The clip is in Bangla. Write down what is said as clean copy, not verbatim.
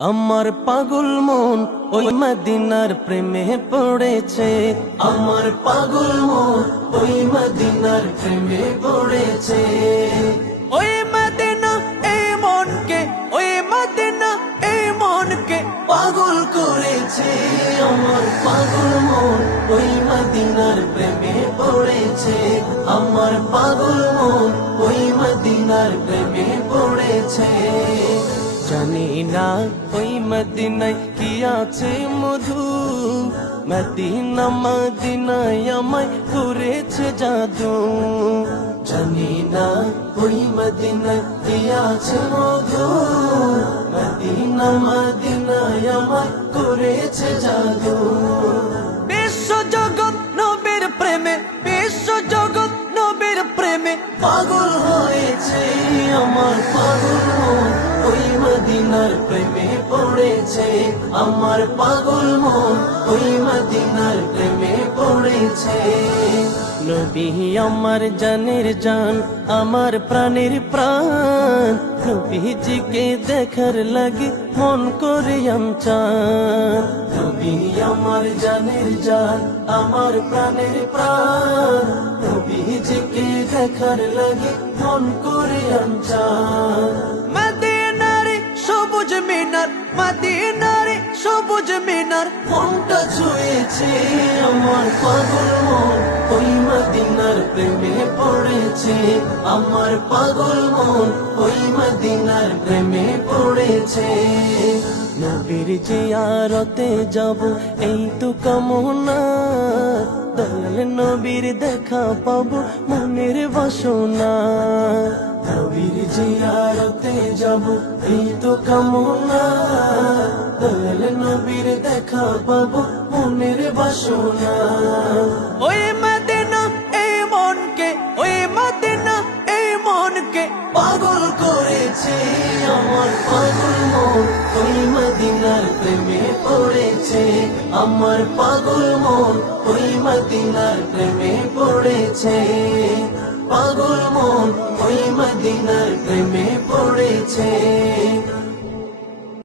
আমার পাগল মন ওই মদিনার প্রেমে পড়েছে। আমার পাগল মন ওই মদিনার প্রেমে পড়েছে। ওই মদিনা এই মনকে, ওই মদিনা এই মনকে পাগল করেছে। আমার পাগল মন ওই মদিনার প্রেমে পড়েছে। আমার পাগল মন ওই মদিনার প্রেমে পড়েছে। জানি না ওই মদিনায় কি আছে মধু, মদিনা মদিনায় আমায় করেছে জাদু। জানি না ওই মদিনায় কি আছে মধু, মদিনা মদিনায় আমায় করেছে জাদু। বিশ্ব জগৎ নবীর প্রেমে, বিশ্ব জগৎ নবীর প্রেমে পাগল হয়েছে। আমার পাগল মন ওই মদিনার প্রেমে পড়েছে। আমার পাগল মন ওই মদিনার প্রেমে পড়েছে। নবী আমার জানের জান, আমার প্রাণের প্রাণ, নবীজিকে দেখার লাগি মন করে চান। নবী আমার জানের জান, আমার প্রাণের প্রাণ, নবীজিকে দেখার লাগি মন করে চান। মদিনারে সবুজ মিনার, মদিনারে সবুজ মিনার মনটা ছুঁয়েছে। আমার পাগল মন ওই মদিনার প্রেমে পড়েছে। আমার পাগল মন ওই মদিনার প্রেমে পড়েছে। নবীর জিয়ারতে যাব এই তো কামনা, দয়াল নবীর দেখা পাবো মনের বাসনা। নবীর জিয়ারতে যাব এই তো কামনা, দয়াল নবীর দেখা পাবো মনের বাসনা। ওই মদিনা এই মনকে, ওই মদিনা এই মনকে পাগল করেছে। আমার পাগল মন ওই মদিনার প্রেমে পড়েছে। আমার পাগল মন ওই মদিনার প্রেমে পড়েছে। পাগল মন ওই মদিনার প্রেমে পড়েছে।